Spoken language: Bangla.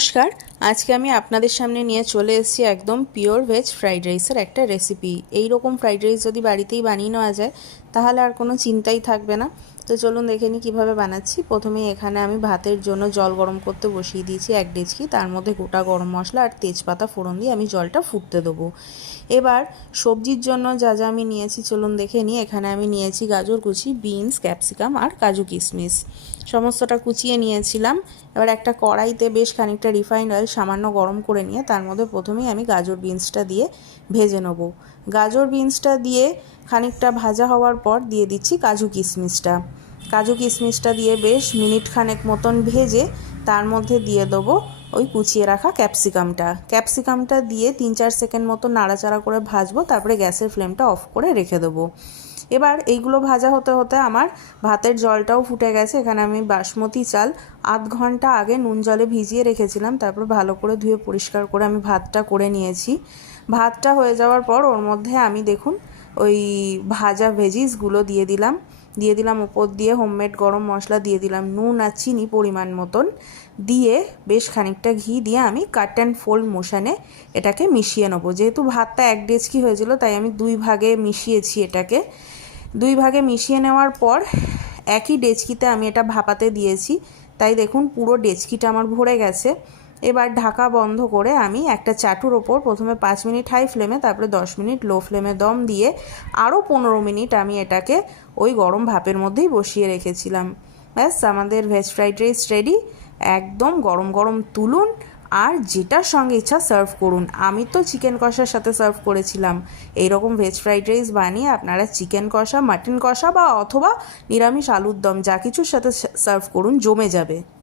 নমস্কার। আজকে আমি আপনাদের সামনে নিয়ে চলে এসেছি একদম পিওর ভেজ ফ্রাইড রাইসের একটা রেসিপি। এই রকম ফ্রাইড রাইস যদি বাড়িতেই বানিয়ে নেওয়া যায় তাহলে আর কোনো চিন্তাই থাকবে না। তো চলুন দেখে নিই কীভাবে বানাচ্ছি। প্রথমেই এখানে আমি ভাতের জন্য জল গরম করতে বসিয়ে দিয়েছি 1 ডেচকি। তার মধ্যে গোটা গরম মশলা আর তেজপাতা ফোড়ন দিয়ে আমি জলটা ফুটতে দেবো। এবার সবজির জন্য যা যা আমি নিয়েছি চলুন দেখে নিই। এখানে আমি নিয়েছি গাজর কুচি, বিনস, ক্যাপসিকাম আর কাজু কিশমিশ, সমস্তটা কুচিয়ে নিয়েছিলাম। এবার একটা কড়াইতে বেশ খানিকটা রিফাইন্ড অয়েল সামান্য গরম করে নিয়ে তার মধ্যে প্রথমেই আমি গাজর বিনসটা দিয়ে ভেজে নেব। গাজর বিনসটা দিয়ে খানিকটা ভাজা হওয়ার পর দিয়ে দিচ্ছি কাজু কিশমিশটা। কাজু কিশমিশটা দিয়ে বেশ মিনিট খানেক মতন ভেজে তার মধ্যে দিয়ে দেবো ওই কুচিয়ে রাখা ক্যাপসিকামটা দিয়ে 3-4 সেকেন্ড মতো নাড়াচাড়া করে ভাজবো। তারপরে গ্যাসের ফ্লেমটা অফ করে রেখে দেবো। এবার এইগুলো ভাজা হতে হতে আমার ভাতের জলটাও ফুটে গেছে। এখানে আমি বাসমতি চাল আধ ঘন্টা আগে নুন জলে ভিজিয়ে রেখেছিলাম। তারপর ভালো করে ধুয়ে পরিষ্কার করে আমি ভাতটা করে নিয়েছি। ভাতটা হয়ে যাওয়ার পর ওর মধ্যে আমি দেখুন ওই ভাজা ভেজিসগুলো দিয়ে দিলাম ওপর দিয়ে হোমমেড গরম মশলা দিয়ে দিলাম, নুন আর চিনি পরিমাণ মতন দিয়ে বেশ খানিকটা ঘি দিয়ে আমি কাট অ্যান্ড ফোল্ড মোশনে এটাকে মিশিয়ে নেবো। যেহেতু ভাতটা 1 ডেচকি হয়েছিল তাই আমি 2 ভাগে মিশিয়েছি এটাকে। 2 ভাগে মিশিয়ে নেওয়ার পর একই ডেচকিতে আমি এটা ভাপাতে দিয়েছি, তাই দেখুন পুরো ডেচকিটা আমার ভরে গেছে। এবার ঢাকা বন্ধ করে আমি একটা চাটুর ওপর প্রথমে 5 মিনিট হাই ফ্লেমে, তারপরে 10 মিনিট লো ফ্লেমে দম দিয়ে আরও 15 মিনিট আমি এটাকে ওই গরম ভাপের মধ্যেই বসিয়ে রেখেছিলাম। ব্যাস, আমাদের ভেজ ফ্রাইড রাইস রেডি। একদম গরম গরম তুলুন আর যেটার সঙ্গে ইচ্ছা সার্ভ করুন। আমি তো চিকেন কষার সাথে সার্ভ করেছিলাম। এইরকম ভেজ ফ্রাইড রাইস বানিয়ে আপনারা চিকেন কষা, মাটন কষা বা অথবা নিরামিষ আলুর দম যা কিছুর সাথে সার্ভ করুন, জমে যাবে।